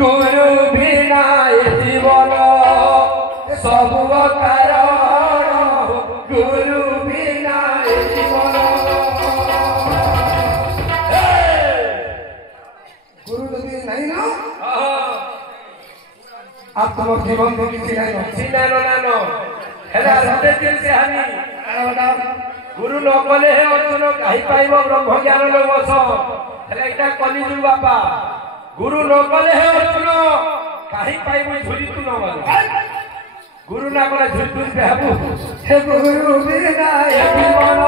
गुरु बिना जीवन सब कारण गुरु बिना जीवन गुरु यदि नहीं ना आप तुम जीवन में किसी गुरु न कले अर्जुन कहीं पाइब ब्रह्म ज्ञान लोमस कलिजुग बापा गुरु न कले अर्जुन कहीं पाइब झुरी तू न गुरु ना कले झुरी तू गुरु बिना जीवन